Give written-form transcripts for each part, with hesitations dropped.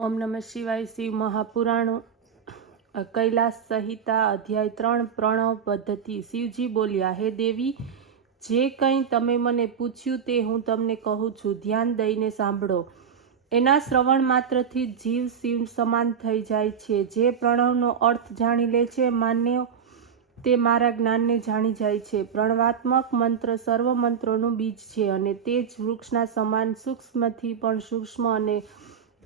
ओम नमः शिवाय। शिव महापुराण कैलास संहिता अध्याय 3 प्रणव पद्धति। शिवजी बोल्या, हे देवी, जे કંઈ તમે મને પૂછ્યું તે હું તમને કહું છું, ધ્યાન દઈને સાંભળો। એના શ્રવણ માત્રથી જીવ શિવ સમાન થઈ જાય છે। જે પ્રણવનો અર્થ જાણી લે છે માન્યો, તે મારા જ્ઞાનને જાણી જાય છે। પ્રણવાત્મક મંત્ર સર્વ મંત્રોનું બીજ છે અને તે જ વૃક્ષના સમાન સૂક્ષ્મથી પણ સૂક્ષ્મ અને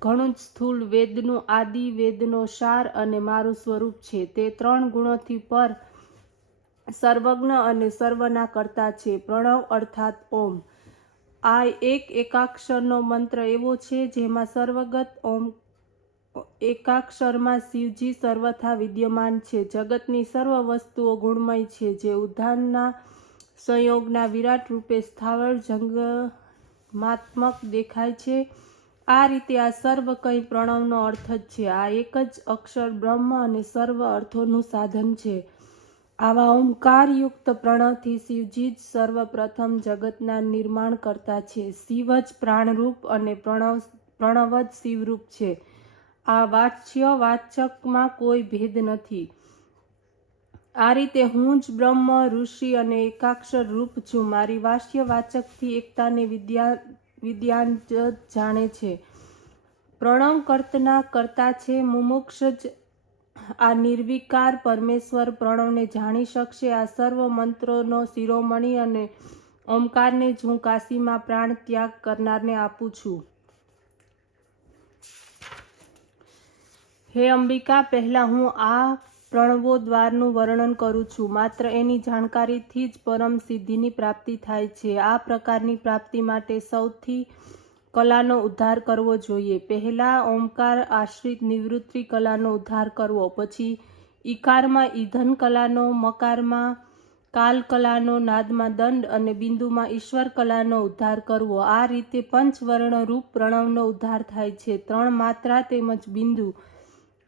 ઘણું જ સ્થૂળ, વેદનું આદિ, વેદનો સાર અને મારું સ્વરૂપ છે। તે 3 ગુણોથી પર, સર્વજ્ઞ અને સર્વના કર્તા છે। પ્રણવ અર્થાત ઓમ। આ એકાક્ષરનો મંત્ર એવો છે જેમાં સર્વગત ઓમ એકાક્ષરમાં શિવજી સર્વથા વિદ્યમાન છે। જગતની સર્વ વસ્તુઓ ગુણમય છે, જે ઉદ્ધાનના સંયોગના વિરાટ રૂપે સ્થાવર જંગમાત્મક દેખાય છે। આ રીતે આ સર્વ કંઈ પ્રણવનો અર્થ જ છે। આ એક જ અક્ષર બ્રહ્મ અને સર્વ અર્થોનું સાધન છે। આવા ઓમકારયુક્ત પ્રણવથી શિવજી જ સર્વપ્રથમ જગતના નિર્માણ કરતા છે। શિવ જ પ્રાણરૂપ અને પ્રણવ જ શિવરૂપ છે। આ વાચકમાં કોઈ ભેદ નથી। આ રીતે હું જ બ્રહ્મ, ઋષિ અને એકાક્ષર રૂપ છું। મારી વાચ્યવાચકથી એકતાને વિદ્યાન જ જાણે છે। પ્રણવ કર્તના કર્તા છે। મુમુક્ષ જ આ નિર્વિકાર પરમેશ્વર પ્રણવને જાણી શકશે। આ સર્વ મંત્રોનો શિરોમણી અને ઓમકારને જ હું કાશીમાં પ્રાણ ત્યાગ કરનારને આપું છું। હે અંબિકા, પહેલા હું આ પ્રણવોદ્વારનું વર્ણન કરું છું। માત્ર એની જાણકારીથી જ પરમ સિદ્ધિની પ્રાપ્તિ થાય છે। આ પ્રકારની પ્રાપ્તિ માટે સૌથી કલાનો ઉદ્ધાર કરવો જોઈએ। પહેલા ઓમકાર આશ્રિત નિવૃત્તિ કલાનો ઉદ્ધાર કરવો, પછી ઈકારમાં ઈંધન કલાનો, મકારમાં કાલ કલાનો, નાદમાં દંડ અને બિંદુમાં ઈશ્વર કલાનો ઉદ્ધાર કરવો। આ રીતે પંચવર્ણ રૂપ પ્રણવનો ઉદ્ધાર થાય છે। 3 માત્રા તેમજ બિંદુ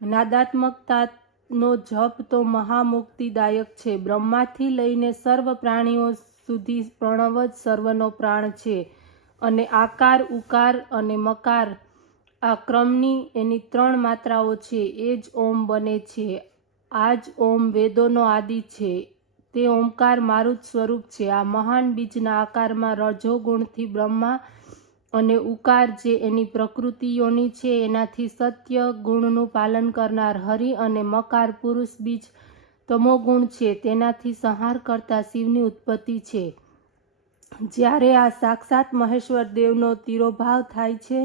નાદાત્મકતાનો જપ તો મહામુક્તિદાયક છે। બ્રહ્માથી લઈને સર્વ પ્રાણીઓ સુધી પ્રણવ જ સર્વનો પ્રાણ છે અને આકાર, ઉકાર અને મકાર આ ક્રમની એની 3 માત્રાઓ છે, એ જ ઓમ બને છે। આ જ ઓમ વેદોનો આદિ છે। તે ઓમકાર મારું જ સ્વરૂપ છે। આ મહાન બીજના આકારમાં રજોગુણથી બ્રહ્મા અને ઉકાર જે એની પ્રકૃતિ યોની છે એનાથી સત્ય ગુણનું પાલન કરનાર હરિ અને મકાર પુરુષ બીજ તમોગુણ છે તેનાથી સંહાર કરતા શિવની ઉત્પત્તિ છે। જ્યારે આ સાક્ષાત મહેશ્વર દેવનો તિરોભાવ થાય છે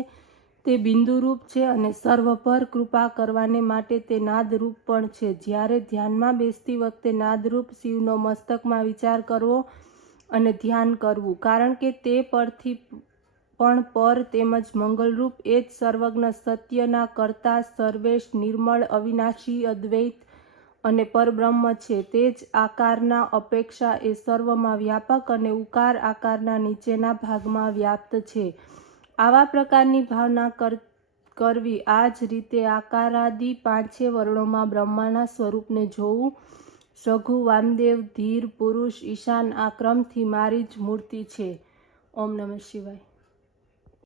તે બિંદુરૂપ છે અને સર્વ પર કૃપા કરવાને માટે તે નાદરૂપ પણ છે। જ્યારે ધ્યાનમાં બેસતી વખતે નાદરૂપ શિવનો મસ્તકમાં વિચાર કરવો અને ધ્યાન કરવું, કારણ કે તે પરથી પણ પર તેમજ મંગલરૂપ એ જ સર્વજ્ઞ સત્યના કર્તા, સર્વેશ, નિર્મળ, અવિનાશી, અદ્વૈત અને પરબ્રહ્મ છે। તે જ આકારના અપેક્ષા એ સર્વમાં વ્યાપક અને ઉકાર આકારના નીચેના ભાગમાં વ્યાપ્ત છે। આવા પ્રકારની ભાવના કરવી। આ જ રીતે આકારાદિ 5 વર્ણોમાં બ્રહ્માના સ્વરૂપને જોવું। સઘુ, વામદેવ, ધીર, પુરુષ, ઈશાન આ ક્રમથી મારી જ મૂર્તિ છે। ઓમ નમઃ શિવાય।